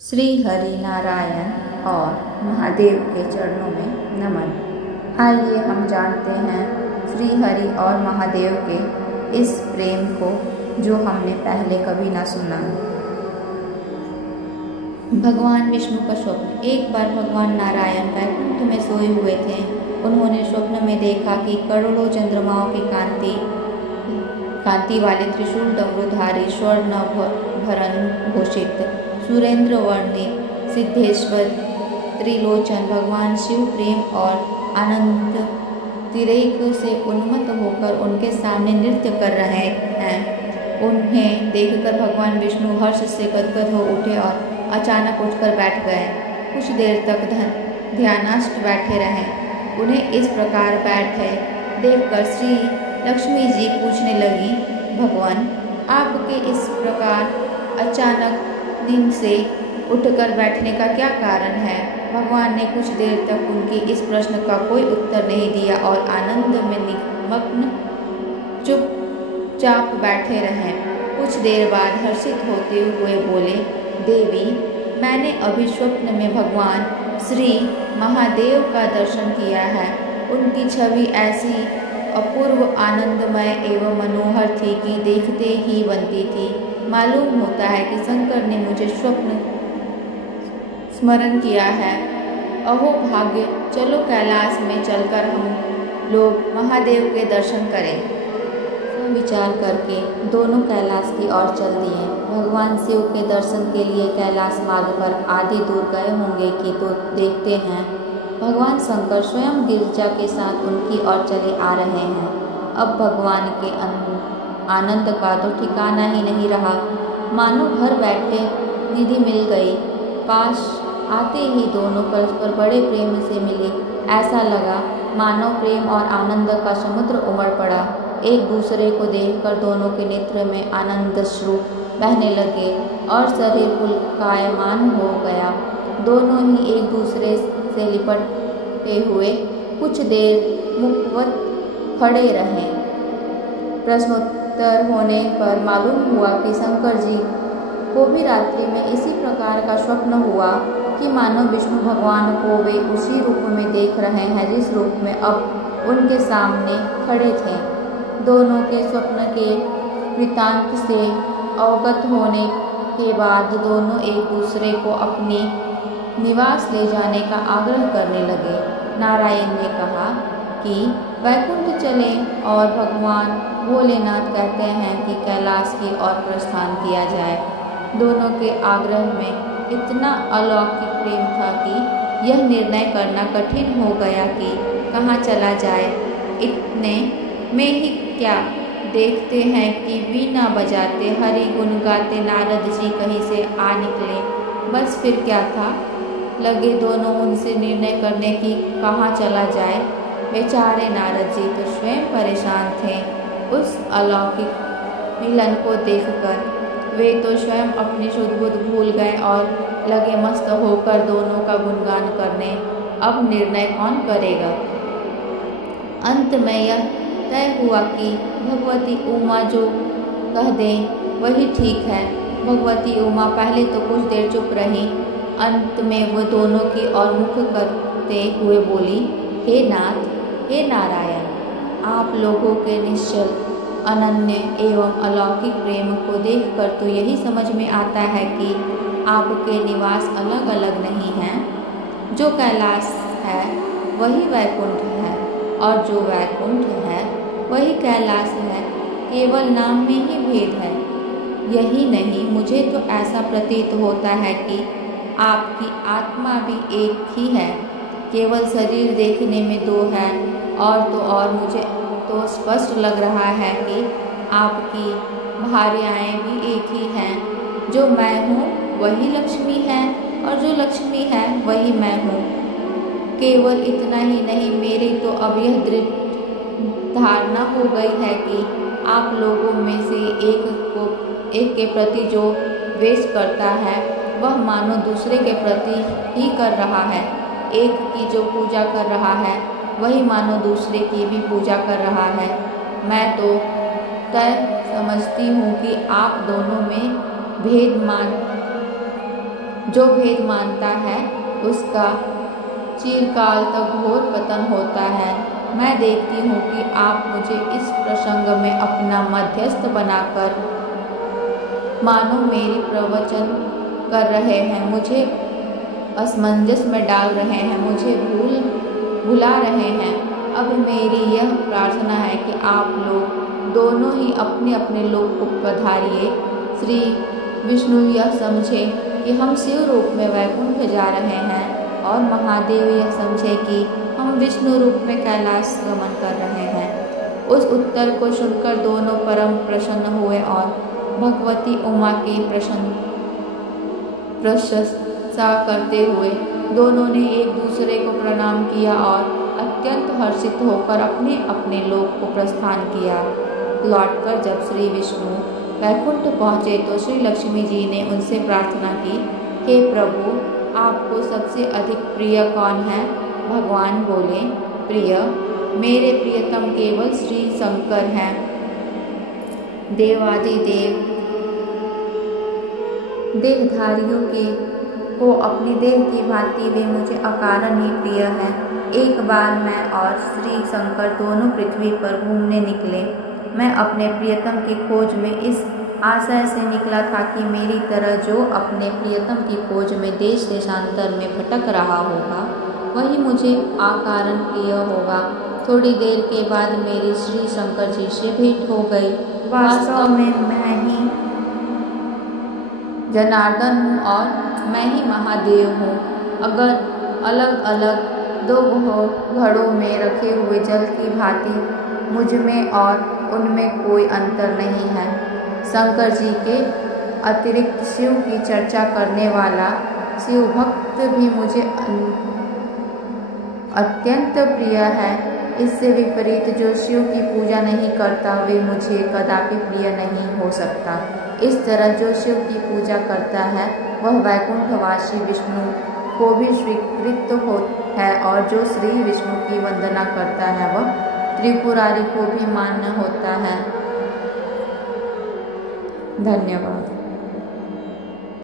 श्री हरि नारायण और महादेव के चरणों में नमन। आइए हम जानते हैं श्री हरि और महादेव के इस प्रेम को जो हमने पहले कभी ना सुना। भगवान विष्णु का स्वप्न। एक बार भगवान नारायण वैकुंठ में सोए हुए थे। उन्होंने स्वप्न में देखा कि करोड़ों चंद्रमाओं की कांति वाले त्रिशूल डमरूधारी स्वर्ण भरण भूषित सुरेंद्र वर्णित सिद्धेश्वर त्रिलोचन भगवान शिव प्रेम और आनंद तिरेक से उन्मत्त होकर उनके सामने नृत्य कर रहे हैं। उन्हें देखकर भगवान विष्णु हर्ष से गदगद हो उठे और अचानक उठकर बैठ गए। कुछ देर तक ध्यानस्थ बैठे रहे। उन्हें इस प्रकार बैठे देखकर श्री लक्ष्मी जी पूछने लगी, भगवान आपके इस प्रकार अचानक नींद से उठकर बैठने का क्या कारण है? भगवान ने कुछ देर तक उनकी इस प्रश्न का कोई उत्तर नहीं दिया और आनंद में निमग्न चुपचाप बैठे रहे। कुछ देर बाद हर्षित होते हुए बोले, देवी मैंने अभी स्वप्न में भगवान श्री महादेव का दर्शन किया है। उनकी छवि ऐसी अपूर्व आनंदमय एवं मनोहर थी कि देखते ही बनती थी। मालूम होता है कि शंकर ने मुझे स्वप्न स्मरण किया है। अहो भाग्य, चलो कैलाश में चलकर हम लोग महादेव के दर्शन करें। विचार करके दोनों कैलाश की ओर चल दिए। भगवान शिव के दर्शन के लिए कैलाश मार्ग पर आधे दूर गए होंगे कि तो देखते हैं भगवान शंकर स्वयं गिरिजा के साथ उनकी ओर चले आ रहे हैं। अब भगवान के आनंद का तो ठिकाना ही नहीं रहा। मानो घर बैठे निधि मिल गई। पास आते ही दोनों परस्पर बड़े प्रेम से मिले। ऐसा लगा मानो प्रेम और आनंद का समुद्र उमड़ पड़ा। एक दूसरे को देखकर दोनों के नेत्र में आनंद अश्रु बहने लगे और शरीर पुलकायमान हो गया। दोनों ही एक दूसरे से लिपटे हुए कुछ देर मुखवत खड़े रहे। प्रश्नोत्तर होने पर मालूम हुआ कि शंकर जी को भी रात्रि में इसी प्रकार का स्वप्न हुआ कि मानो विष्णु भगवान को वे उसी रूप में देख रहे हैं जिस रूप में अब उनके सामने खड़े थे। दोनों के स्वप्न के वृत्तांत से अवगत होने के बाद दोनों एक दूसरे को अपनी निवास ले जाने का आग्रह करने लगे। नारायण ने कहा कि वैकुंठ चलें और भगवान भोलेनाथ कहते हैं कि कैलाश की ओर प्रस्थान किया जाए। दोनों के आग्रह में इतना अलौकिक प्रेम था कि यह निर्णय करना कठिन हो गया कि कहाँ चला जाए। इतने में ही क्या देखते हैं कि वीणा बजाते हरि गुण गाते नारद जी कहीं से आ निकले। बस फिर क्या था, लगे दोनों उनसे निर्णय करने की कहाँ चला जाए। बेचारे नारद जी तो स्वयं परेशान थे। उस अलौकिक मिलन को देखकर वे तो स्वयं अपनी शुद्ध भूल गए और लगे मस्त होकर दोनों का गुणगान करने। अब निर्णय कौन करेगा? अंत में यह तय हुआ कि भगवती उमा जो कह दें वही ठीक है। भगवती उमा पहले तो कुछ देर चुप रही। अंत में वह दोनों की ओर मुख करते हुए बोली, हे नाथ, हे नारायण, आप लोगों के निश्चल अनन्य एवं अलौकिक प्रेम को देखकर तो यही समझ में आता है कि आपके निवास अलग अलग नहीं हैं। जो कैलाश है वही वैकुंठ है और जो वैकुंठ है वही कैलाश है। केवल नाम में ही भेद है। यही नहीं, मुझे तो ऐसा प्रतीत होता है कि आपकी आत्मा भी एक ही है। केवल शरीर देखने में दो है और तो और मुझे तो स्पष्ट लग रहा है कि आपकी भार्याएं भी एक ही हैं। जो मैं हूँ वही लक्ष्मी है और जो लक्ष्मी है वही मैं हूँ। केवल इतना ही नहीं, मेरी तो अब यह दृढ़ धारणा हो गई है कि आप लोगों में से एक के प्रति जो द्वेष करता है वह मानो दूसरे के प्रति ही कर रहा है। एक की जो पूजा कर रहा है वही मानो दूसरे की भी पूजा कर रहा है। मैं तो तय समझती हूँ कि आप दोनों में भेद मान जो भेद मानता है उसका चिरकाल तक घोर पतन होता है। मैं देखती हूँ कि आप मुझे इस प्रसंग में अपना मध्यस्थ बनाकर मानो मेरी प्रवचन कर रहे हैं, मुझे असमंजस में डाल रहे हैं, मुझे भुला रहे हैं। अब मेरी यह प्रार्थना है कि आप लोग दोनों ही अपने अपने लोक को पधारिए। श्री विष्णु यह समझे कि हम शिव रूप में वैकुंठ जा रहे हैं और महादेव यह समझे कि हम विष्णु रूप में कैलाश गमन कर रहे हैं। उस उत्तर को सुनकर दोनों परम प्रसन्न हुए और भगवती उमा की प्रशंसा करते हुए दोनों ने एक दूसरे को प्रणाम किया और अत्यंत हर्षित होकर अपने अपने लोक को प्रस्थान किया। लौटकर जब श्री विष्णु वैकुंठ पहुँचे तो श्री लक्ष्मी जी ने उनसे प्रार्थना की, हे प्रभु, आपको सबसे अधिक प्रिय कौन है? भगवान बोले, प्रिय, मेरे प्रियतम केवल श्री शंकर हैं। देवादिदेव देहधारियों को अपनी देह की भांति वे मुझे अकारण ही प्रिय है। एक बार मैं और श्री शंकर दोनों पृथ्वी पर घूमने निकले। मैं अपने प्रियतम की खोज में इस आशय से निकला था कि मेरी तरह जो अपने प्रियतम की खोज में देश देशांतर में भटक रहा होगा वही मुझे अकारण प्रिय होगा। थोड़ी देर के बाद मेरी श्री शंकर जी से भेंट हो गई। वास्तव में मैं ही जनार्दन हूँ और मैं ही महादेव हूँ। अगर अलग अलग दो घड़ों में रखे हुए जल की भांति मुझ में और उनमें कोई अंतर नहीं है। शंकर जी के अतिरिक्त शिव की चर्चा करने वाला शिव भक्त भी मुझे अत्यंत प्रिय है। इससे विपरीत जो शिव की पूजा नहीं करता वे मुझे कदापि प्रिय नहीं हो सकता। इस तरह जो शिव की पूजा करता है वह वैकुंठवासी विष्णु को भी स्वीकृत है और जो श्री विष्णु की वंदना करता है वह त्रिपुरारी को भी मान्य होता है। धन्यवाद।